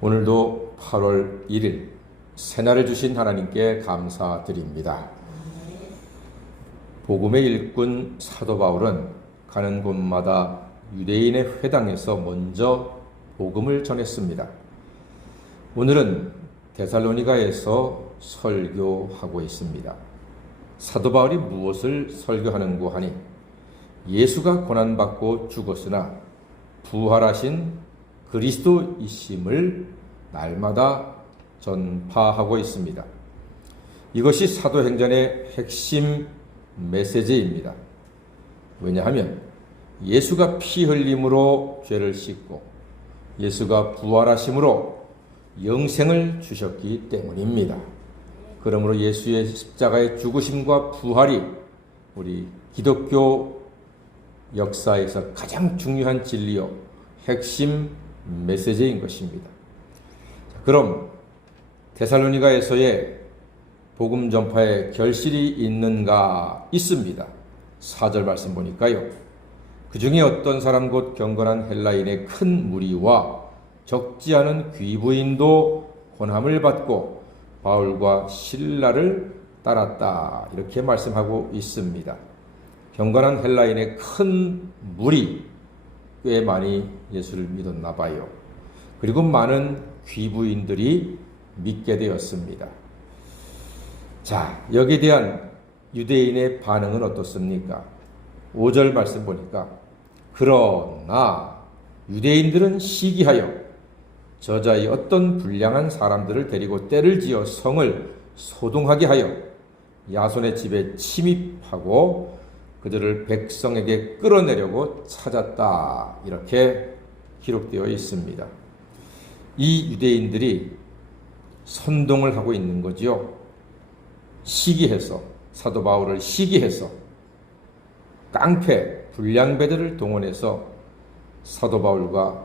오늘도 8월 1일 새날을 주신 하나님께 감사드립니다. 복음의 일꾼 사도 바울은 가는 곳마다 유대인의 회당에서 먼저 복음을 전했습니다. 오늘은 데살로니가에서 설교하고 있습니다. 사도 바울이 무엇을 설교하는고 하니 예수가 고난받고 죽었으나 부활하신 그리스도이심을 날마다 전파하고 있습니다. 이것이 사도행전의 핵심 메시지입니다. 왜냐하면 예수가 피 흘림으로 죄를 씻고 예수가 부활하심으로 영생을 주셨기 때문입니다. 그러므로 예수의 십자가의 죽으심과 부활이 우리 기독교 역사에서 가장 중요한 진리요 핵심 메시지인 것입니다. 그럼 데살로니가에서의 복음 전파의 결실이 있는가? 있습니다. 4절 말씀 보니까요. 그 중에 어떤 사람 곧 경건한 헬라인의 큰 무리와 적지 않은 귀부인도 고난을 받고 바울과 실라를 따랐다. 이렇게 말씀하고 있습니다. 경건한 헬라인의 큰 무리, 꽤 많이 예수를 믿었나 봐요. 그리고 많은 귀부인들이 믿게 되었습니다. 자, 여기에 대한 유대인의 반응은 어떻습니까? 5절 말씀 보니까 그러나 유대인들은 시기하여 저자의 어떤 불량한 사람들을 데리고 때를 지어 성을 소동하게 하여 야손의 집에 침입하고 그들을 백성에게 끌어내려고 찾았다. 이렇게 기록되어 있습니다. 이 유대인들이 선동을 하고 있는 거지요. 시기해서, 사도 바울을 시기해서 깡패, 불량배들을 동원해서 사도 바울과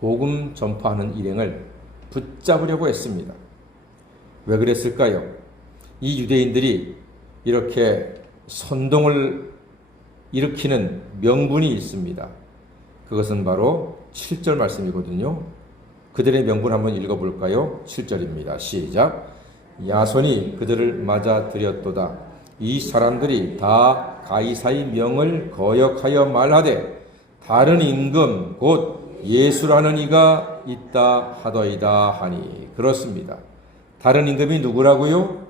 복음 전파하는 일행을 붙잡으려고 했습니다. 왜 그랬을까요? 이 유대인들이 이렇게 선동을 일으키는 명분이 있습니다. 그것은 바로 7절 말씀이거든요. 그들의 명분 한번 읽어볼까요? 7절입니다. 시작. 야손이 그들을 맞아들였도다. 이 사람들이 다 가이사의 명을 거역하여 말하되 다른 임금 곧 예수라는 이가 있다 하더이다 하니. 그렇습니다. 다른 임금이 누구라고요?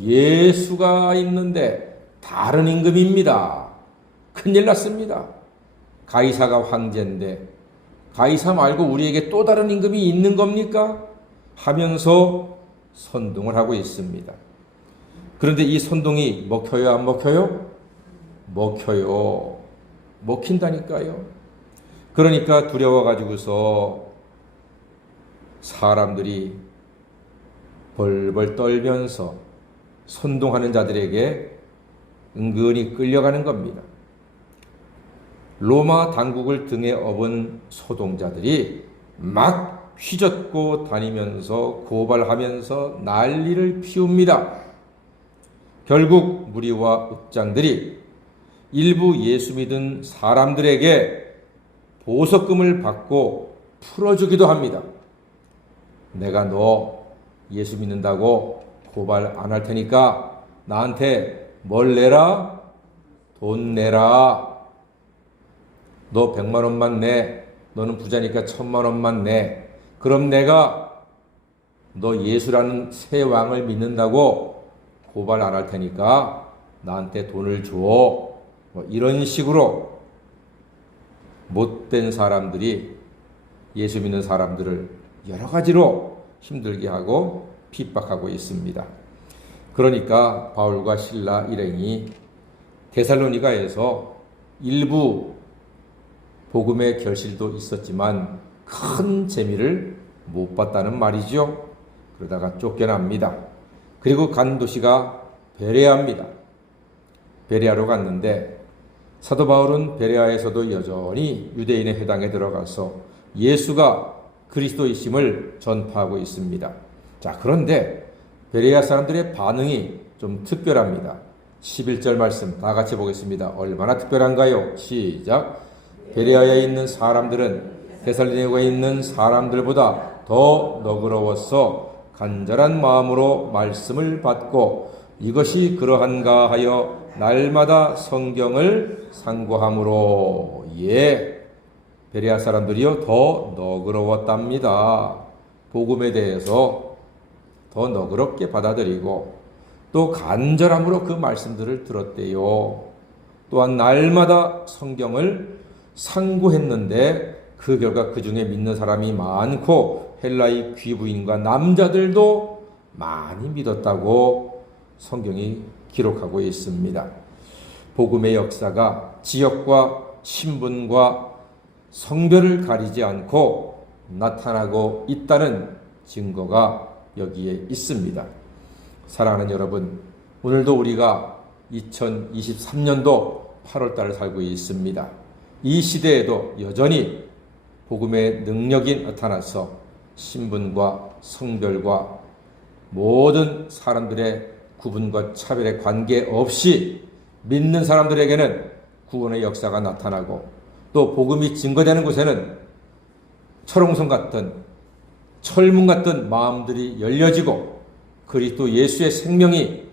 예수가 있는데 다른 임금입니다. 큰일 났습니다. 가이사가 황제인데 가이사 말고 우리에게 또 다른 임금이 있는 겁니까? 하면서 선동을 하고 있습니다. 그런데 이 선동이 먹혀요, 안 먹혀요? 먹혀요. 먹힌다니까요. 그러니까 두려워가지고서 사람들이 벌벌 떨면서 선동하는 자들에게 은근히 끌려가는 겁니다. 로마 당국을 등에 업은 소동자들이 막 휘젓고 다니면서 고발하면서 난리를 피웁니다. 결국 무리와 읍장들이 일부 예수 믿은 사람들에게 보석금을 받고 풀어주기도 합니다. 내가 너 예수 믿는다고 고발 안 할 테니까 나한테 뭘 내라? 돈 내라. 너 100만 원만 내. 너는 부자니까 1000만 원만 내. 그럼 내가 너 예수라는 새 왕을 믿는다고 고발 안 할 테니까 나한테 돈을 줘. 뭐 이런 식으로 못된 사람들이 예수 믿는 사람들을 여러 가지로 힘들게 하고 핍박하고 있습니다. 그러니까 바울과 실라 일행이 데살로니가에서 일부 복음의 결실도 있었지만 큰 재미를 못 봤다는 말이죠. 그러다가 쫓겨납니다. 그리고 간 도시가 베레아입니다. 베레아로 갔는데 사도 바울은 베레아에서도 여전히 유대인의 회당에 들어가서 예수가 그리스도이심을 전파하고 있습니다. 자, 그런데 베레아 사람들의 반응이 좀 특별합니다. 11절 말씀 다 같이 보겠습니다. 얼마나 특별한가요? 시작. 베레아에 있는 사람들은 데살로니가에 있는 사람들보다 더 더 너그러워서 간절한 마음으로 말씀을 받고 이것이 그러한가 하여 날마다 성경을 상고함으로 베레아 사람들이요 더 너그러웠답니다. 복음에 대해서 더 너그럽게 받아들이고 또 간절함으로 그 말씀들을 들었대요. 또한 날마다 성경을 상고했는데 그 결과 그 중에 믿는 사람이 많고 헬라의 귀부인과 남자들도 많이 믿었다고 성경이 기록하고 있습니다. 복음의 역사가 지역과 신분과 성별을 가리지 않고 나타나고 있다는 증거가 여기에 있습니다. 사랑하는 여러분, 오늘도 우리가 2023년도 8월달을 살고 있습니다. 이 시대에도 여전히 복음의 능력이 나타나서 신분과 성별과 모든 사람들의 구분과 차별에 관계없이 믿는 사람들에게는 구원의 역사가 나타나고 또 복음이 증거되는 곳에는 철옹성 같은 철문 같은 마음들이 열려지고 그리스도 예수의 생명이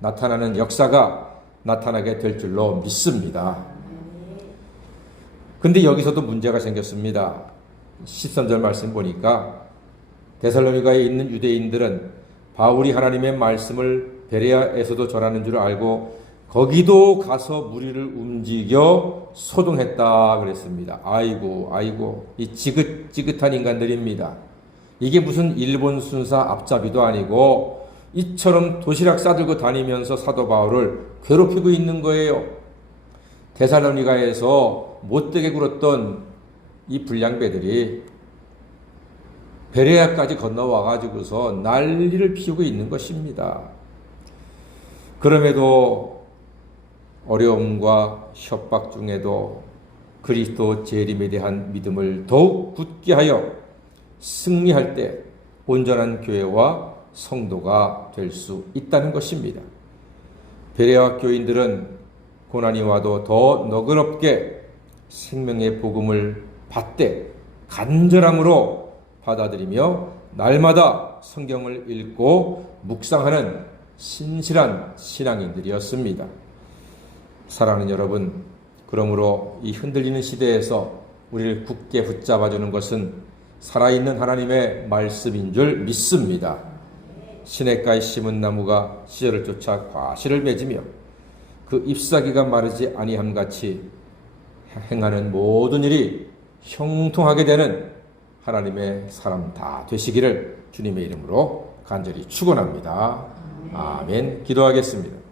나타나는 역사가 나타나게 될 줄로 믿습니다. 근데 여기서도 문제가 생겼습니다. 13절 말씀 보니까 데살로니가에 있는 유대인들은 바울이 하나님의 말씀을 베레아에서도 전하는 줄 알고 거기도 가서 무리를 움직여 소동했다 그랬습니다. 아이고 이 지긋지긋한 인간들입니다. 이게 무슨 일본 순사 앞잡이도 아니고 이처럼 도시락 싸들고 다니면서 사도 바울을 괴롭히고 있는 거예요. 데살로니가에서 못되게 굴었던 이 불량배들이 베레아까지 건너와 가지고서 난리를 피우고 있는 것입니다. 그럼에도 어려움과 협박 중에도 그리스도 재림에 대한 믿음을 더욱 굳게 하여 승리할 때 온전한 교회와 성도가 될 수 있다는 것입니다. 베레아 교인들은 고난이 와도 더 너그럽게 생명의 복음을 받되 간절함으로 받아들이며 날마다 성경을 읽고 묵상하는 신실한 신앙인들이었습니다. 사랑하는 여러분, 그러므로 이 흔들리는 시대에서 우리를 굳게 붙잡아주는 것은 살아있는 하나님의 말씀인 줄 믿습니다. 시냇가에 심은 나무가 시절을 쫓아 과실을 맺으며 그 잎사귀가 마르지 아니함 같이 행하는 모든 일이 형통하게 되는 하나님의 사람 다 되시기를 주님의 이름으로 간절히 축원합니다. 아멘. 기도하겠습니다.